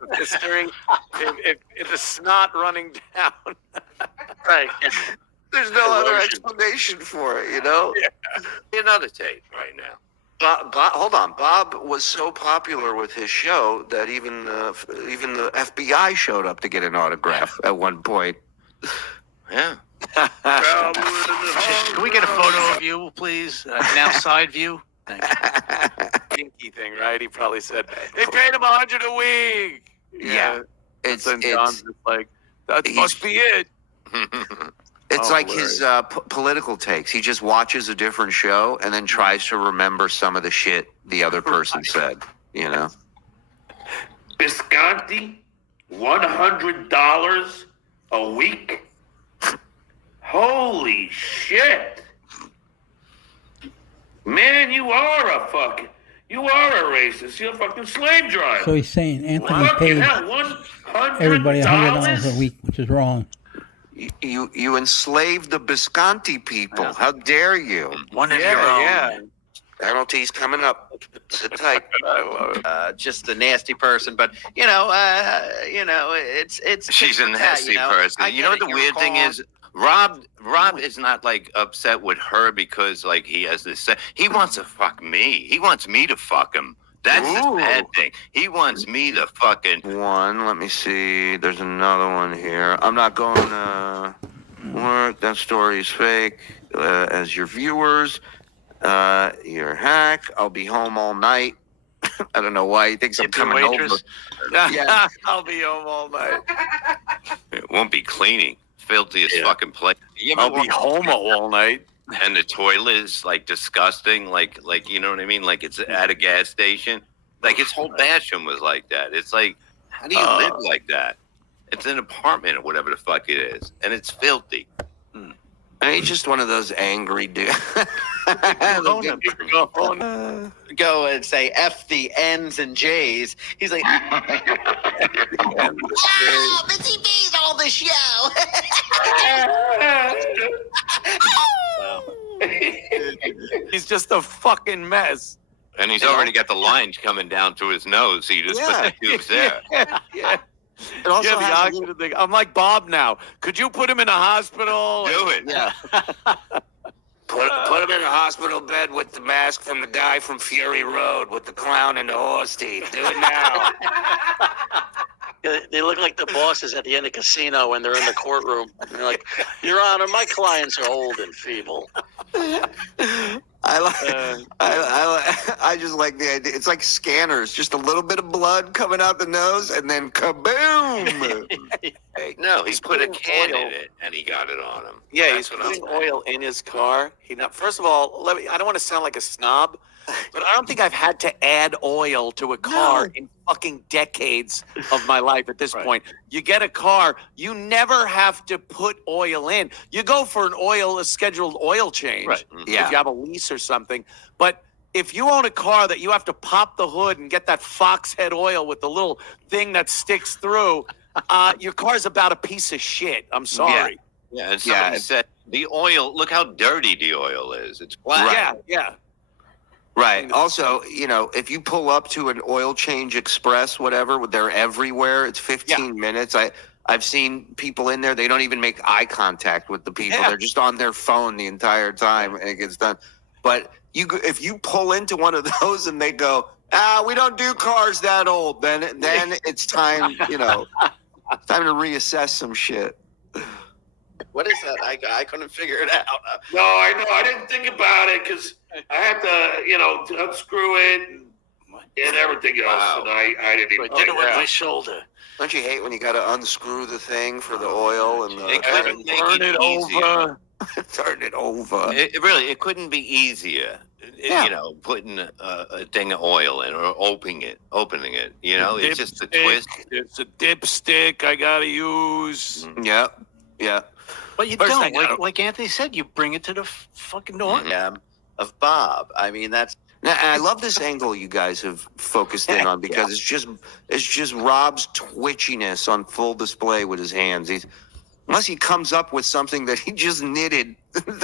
of history. If the snot running down. Right. There's no other Erosion. explanation for it, you know? Yeah. Another tape right now. Hold on. Bob was so popular with his show that even the FBI showed up to get an autograph at one point. Yeah. Can we get a photo of you, please? Now side view. Thank you. Kinky thing, right? He probably said they paid him $100 a week. Yeah. It's John's just like, that must be it. It's Oh, like his political takes. He just watches a different show and then tries to remember some of the shit the other person said, you know? Bisconti, $100 a week? Holy shit. Man, you are a racist. You're a fucking slave driver. So he's saying Anthony Fucking paid hell, $100? everybody $100 a week, which is wrong. You enslaved the Bisconti people. How dare you? One of your own. Penalties coming up. Sit tight. Just a nasty person, but it's She's a it's nasty person. I You know what get the it, weird you're thing calm. is? Rob is not like upset with her because like he has this. He wants to fuck me. He wants me to fuck him. That's the bad thing. He wants me to fucking. One, let me see. There's another one here. I'm not going to work. That story is fake. As your viewers, you're a hack. I'll be home all night. I don't know why he thinks I'm Tippy coming over. waitress. Yeah. I'll be home all night. It won't be cleaning. Filthiest fucking place. You ever I'll be walk- homo all night. And the toilet is like disgusting, like you know what I mean? Like it's at a gas station. Like his whole bathroom was like that. It's like, how do you live like that? It's an apartment or whatever the fuck it is, and it's filthy. And he's just one of those angry dudes. Go and say F the N's and J's. He's like, wow, Missy B's all the show. He's just a fucking mess. And he's already got the lines coming down to his nose, so you just put the tubes there. Yeah. It also Yeah, the has a oxygen thing. I'm like Bob now. Could you put him in a hospital? Do it. Yeah. Put him in a hospital bed with the mask from the guy from Fury Road with the clown and the horse teeth. Do it now. They look like the bosses at the end of Casino when they're in the courtroom. And they're like, Your Honor, my clients are old and feeble. I just like the idea. It's like scanners, just a little bit of blood coming out the nose, and then kaboom! No, he put a putting can oil. in it, and he got it on him. Yeah, That's he's what I'm putting saying. oil in his car. First of all, I don't want to sound like a snob, but I don't think I've had to add oil to a car in fucking decades of my life at this point. You get a car, you never have to put oil in. You go for a scheduled oil change. Right. Yeah. If you have a lease or something. But if you own a car that you have to pop the hood and get that Fox head oil with the little thing that sticks through, your car's about a piece of shit. I'm sorry. Yeah, and somebody said the oil. Look how dirty the oil is. It's black. Yeah. Right. Also, if you pull up to an oil change express, whatever, they're everywhere. It's 15 minutes. I've seen people in there. They don't even make eye contact with the people. Yeah. They're just on their phone the entire time, and it gets done. But if you pull into one of those and they go, we don't do cars that old, then it's time. Time to reassess some shit. What is that? I couldn't figure it out. No, I know. I didn't think about it because I had to, unscrew it and everything else. Wow. And I didn't even I did it think with about my it. shoulder. Don't you hate when you got to unscrew the thing for the oil and It couldn't make Turn it it easier. over. turn it over? It couldn't be easier. Putting a thing of oil in or opening it. It's just a twist. It's a dipstick I gotta use. Yeah. But you First don't. thing I don't- Like Anthony said, you bring it to the fucking door. Of Bob. I mean, that's Now, and I love this angle you guys have focused in on because it's just Rob's twitchiness on full display with his hands. Unless he comes up with something that he just knitted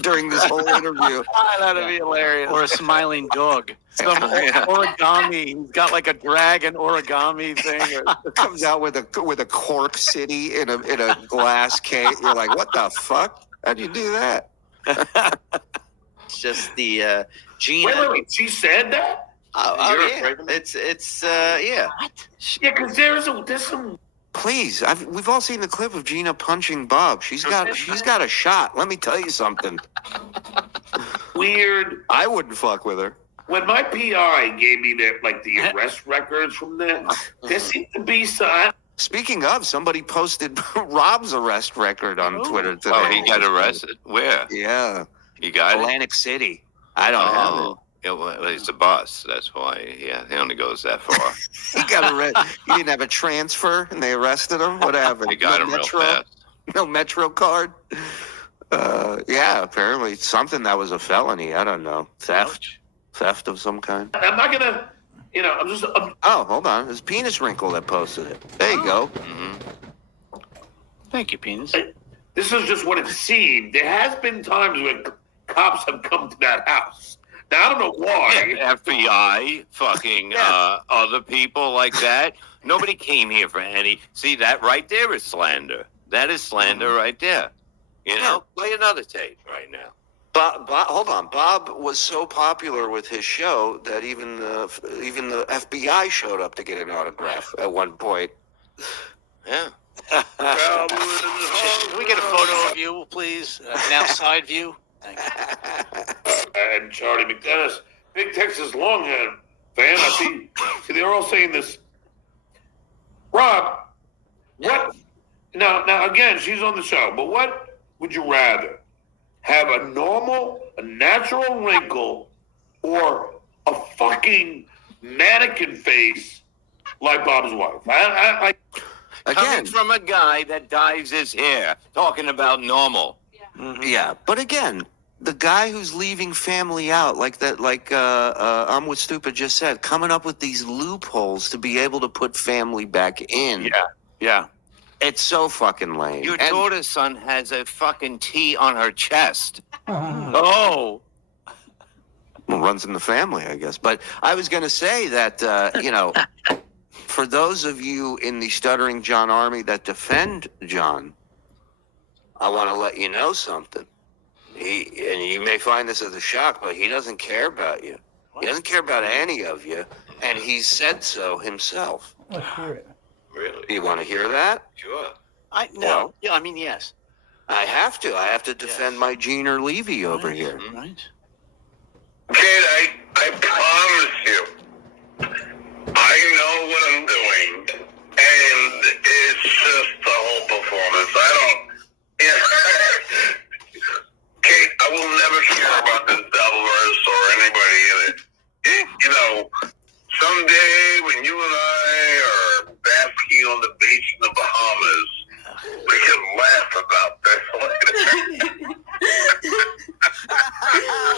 during this whole interview. That'd be hilarious. Or a smiling dog. Some Yeah. origami. He's got like a dragon origami thing. Or, Comes out with a Cork City in a glass case. You're like, what the fuck? How'd you do that? It's just the Gina. Wait. She said that? Oh, You're yeah. afraid of me? It's yeah. Yeah, because there's some Please, we've all seen the clip of Gina punching Bob. She's got a shot. Let me tell you something. weird. I wouldn't fuck with her. When my PI gave me the arrest records from them, there seemed to be some. Speaking of, somebody posted Rob's arrest record on Twitter today. Oh, he got arrested. Where? Yeah, You got it? Atlantic City. I don't have it. Oh, yeah, well, he's a boss. That's why. Yeah, he only goes that far. He got arrested. He didn't have a transfer, and they arrested him. What happened? They got him real fast. No Metro card. Yeah, apparently it's something that was a felony. I don't know, theft of some kind. I'm not gonna, I'm Oh, hold on. It's Penis Wrinkle that posted it. There you go. Mm-hmm. Thank you, penis. this is just what it seemed. There has been times when cops have come to that house. Now I don't know why. FBI, fucking other people like that. Nobody came here for any. See, that right there is slander. That is slander right there. You know, play another tape right now. Bob, hold on. Bob was so popular with his show that even the FBI showed up to get an autograph at one point. Yeah. Can we get a photo of you, please? An outside view? Thank you. And Charlie McDennis, big Texas Longhorn fan. I see they're all saying this. Rob, what? Now again, she's on the show, but what would you rather? Have a natural wrinkle, or a fucking mannequin face like Bob's wife? I Coming Again, from a guy that dyes his hair, talking about normal. yeah, but again, the guy who's leaving family out, like I'm with Stupid just said, coming up with these loopholes to be able to put family back in. yeah. It's so fucking lame. Your And- daughter's son has a fucking T on her chest. Oh. Well, runs in the family, I guess. But I was going to say that, for those of you in the Stuttering John Army that defend John, I want to let you know something. And you may find this as a shock, but he doesn't care about you. He doesn't care about any of you, and he said so himself. Let's hear it. Really? Do you want to hear that? Sure. No. Yeah, I mean, yes. I have to. I have to defend my Jeaner Levy over here. Right. Kid, I promise you, I know what I'm doing, and it's just the whole performance. Kate, I will never care about this Devilverse or anybody in it. Someday when you and I are basking on the beach in the Bahamas, we can laugh about this later.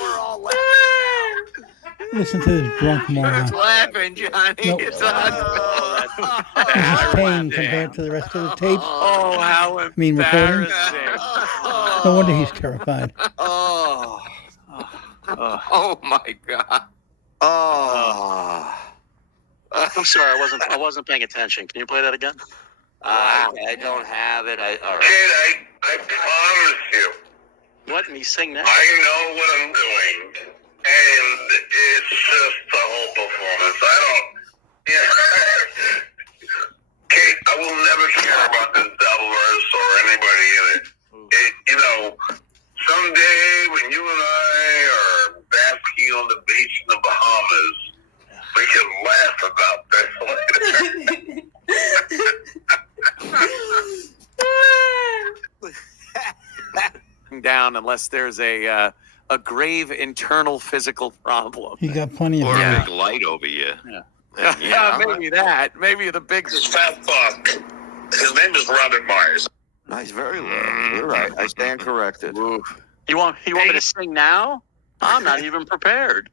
We're all laughing. Listen to this drunk moron. Laughing, Johnny. Nope. It's This is tame compared to the rest of the tapes. Oh, how mean, recording? embarrassing. No wonder he's terrified. Oh. Oh my God. Oh. I'm sorry, I wasn't paying attention. Can you play that again? I don't have it. All right. Kid, I promise you, What? And he sing that? I know what I'm doing, and it's just the whole performance. Kate, I will never care about this Devilverse or anybody in it. Someday when you and I are basking on the beach in the Bahamas, we can laugh about this later. Down unless there's a grave internal physical problem. He got plenty of Or a that. big light over you. Yeah. Yeah, maybe that. Maybe the big. This fat fuck, his name is Robert Myers. Nice, very low. You're right. I stand corrected. You want me to sing now? I'm not even prepared.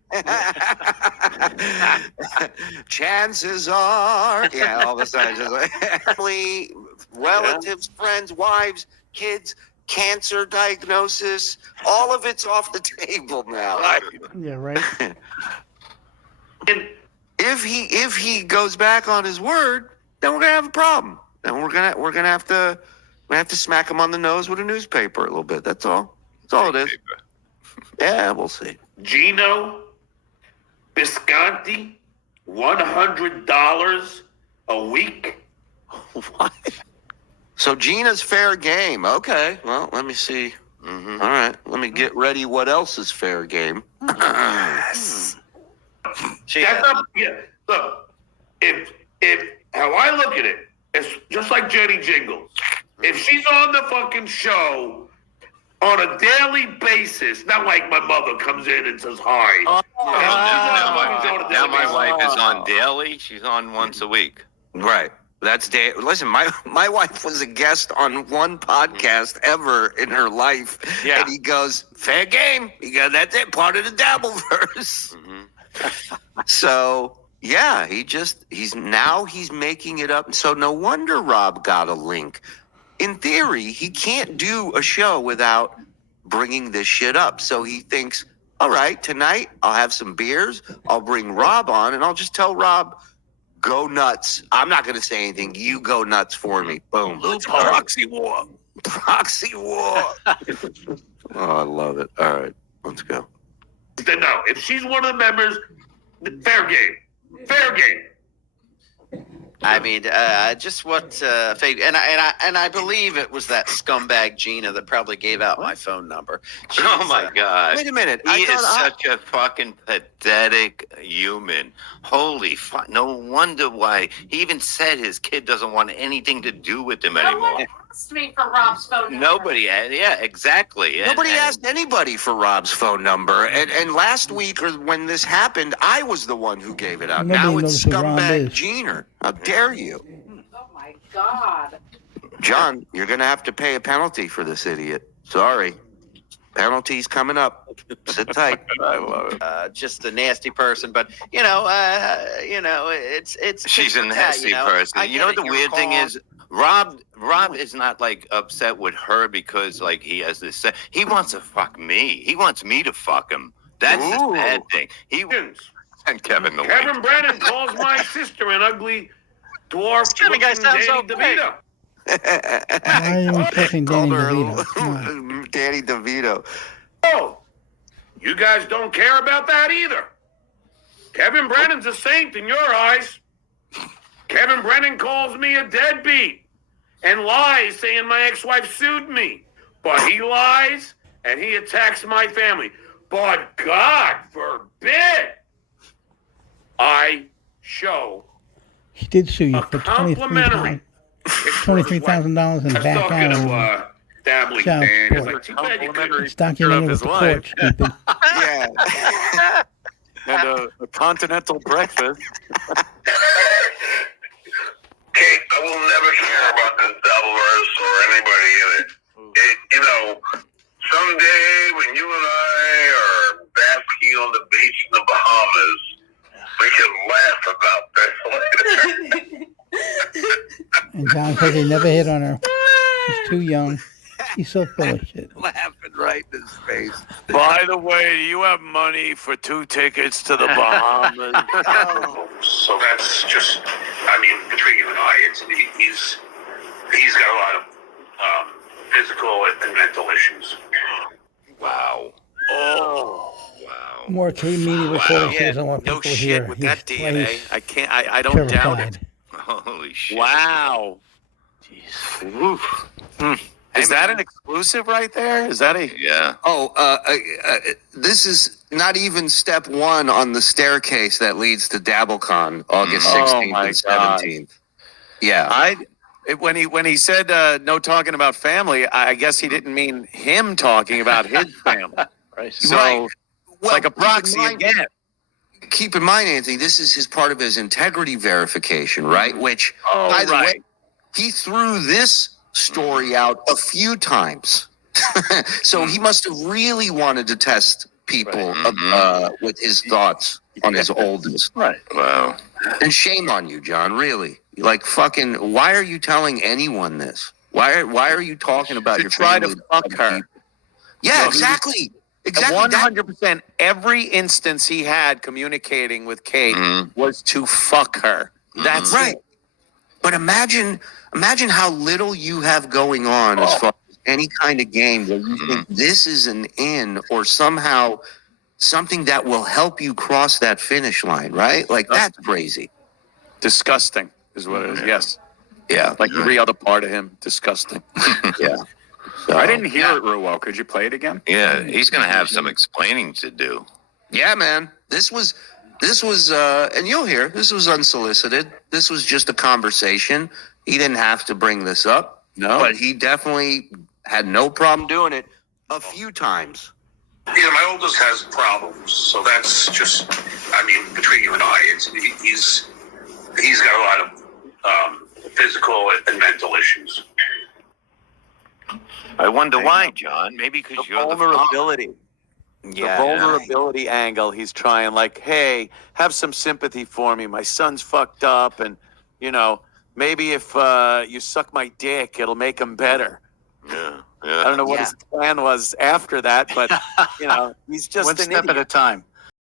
Chances are, yeah, all of a sudden, just like family, relatives, friends, wives, kids, cancer diagnosis, all of it's off the table now. Yeah, right. And If he goes back on his word, then we're gonna have a problem. Then we're gonna have to smack him on the nose with a newspaper a little bit. That's all. That's all it is. Yeah, we'll see. Gino Bisconti, $100 a week. What? So Gina's fair game. Okay. Well, let me see. Mhm. All right. Let me get ready. What else is fair game? She, That's not, yeah. Look, if how I look at it, it's just like Jenny Jingles. If she's on the fucking show on a daily basis, not like my mother comes in and says hi. Oh, Now my wife is on daily. She's on once a week. Right. That's listen, my wife was a guest on one podcast ever in her life. Yeah. And he goes, fair game. He goes, that's it, part of the Dabbleverse. Mm-hmm. So yeah, he's making it up. So no wonder Rob got a link. In theory, he can't do a show without bringing this shit up. So he thinks, all right, tonight I'll have some beers. I'll bring Rob on and I'll just tell Rob, go nuts. I'm not going to say anything. You go nuts for me. Boom. Proxy war. Proxy war. Oh, I love it. All right, let's go. Then no, if she's one of the members, fair game. Fair game. I mean, just what fate, and I believe it was that scumbag Gina that probably gave out my phone number. Oh my God. Wait a minute. He is such a fucking pathetic human. Holy fuck. No wonder why. He even said his kid doesn't want anything to do with him No anymore. one asked me for Rob's phone number. Nobody had. Yeah, exactly. Nobody asked anybody for Rob's phone number. And last week, or when this happened, I was the one who gave it out. Nobody Now knows it's who Rob scumbag is. Jeaner. How dare you? Oh my God. John, you're going to have to pay a penalty for this idiot. Sorry. Penalty's coming up. Sit tight. I love it. Just a nasty person, but it's She's a tit for tat, nasty person. I You know what get the it, weird you're thing calm. is? Rob is not like upset with her because like he has this. He wants to fuck me. He wants me to fuck him. That's the bad thing. He and Kevin the Kevin Link. Brennan calls my sister an ugly dwarf. This guy sounds so Danny DeVito. Why are you insulting Danny Called her DeVito? Come on. Danny DeVito. Oh, you guys don't care about that either. Kevin Brennan's a saint in your eyes. Kevin Brennan calls me a deadbeat and lies saying my ex-wife sued me. But he lies and he attacks my family. But God forbid I show He did sue you a for complimentary $23,000 in I was back talking to alley. dabbling Child man. It's support. like, too bad you couldn't. It's documented of with his the life. court, stupid. Yeah. And a continental breakfast. Kate, I will never care about this Dabbleverse or anybody in it. Someday when you and I are basking on the beach in the Bahamas, we can laugh about this later. And John said he never hit on her. She's too young. He's so full of shit. Laughing right in his face. By the way, do you have money for 2 tickets to the Bahamas? So that's just, between you and I, he's got a lot of physical and mental issues. Wow. Oh. Wow. More media reporters Yeah, doesn't want no people shit here. with He's that DNA. twice I can't. I don't doubt it. terrified. Holy shit. Wow. Is that an exclusive right there? Is that a? Yeah. This is not even step 1 on the staircase that leads to DabbleCon, August Oh 16th my and 17th. Yeah. When he said no talking about family, I guess he didn't mean him talking about his family. Right. So Right. it's like a keep in proxy mind- again. Keep in mind, Anthony, this is his part of his integrity verification, right? Which, Oh, by the right. way, he threw this story out a few times. So he must have really wanted to test people with his thoughts on his oldest. Right. Wow. And shame on you, John, really. Like, fucking, why are you telling anyone this? Why are you talking about To your try to family? fuck her. Yeah, No, he- exactly. Exactly. One That- hundred percent. Every instance he had communicating with Kate Mhm. was to fuck her. That's right. it. But imagine how little you have going on as far as any kind of game where you think this is an in or somehow something that will help you cross that finish line, right? Like that's crazy. Disgusting is what it is. Yes. Yeah. Like every other part of him, disgusting. Yeah. I didn't hear it real well. Could you play it again? Yeah, he's gonna have some explaining to do. Yeah, man. This was and you'll hear this was unsolicited. This was just a conversation. He didn't have to bring this up. No. But he definitely had no problem doing it a few times. Yeah, my oldest has problems, so that's just. I mean, between you and I, he's got a lot of physical and mental issues. I wonder why, John. Maybe because The you're the father. vulnerability. Yeah. The vulnerability angle. He's trying like, hey, have some sympathy for me. My son's fucked up, and maybe if you suck my dick, it'll make him better. Yeah, I don't know what Yeah. his plan was after that, but he's just One an step idiot. at a time.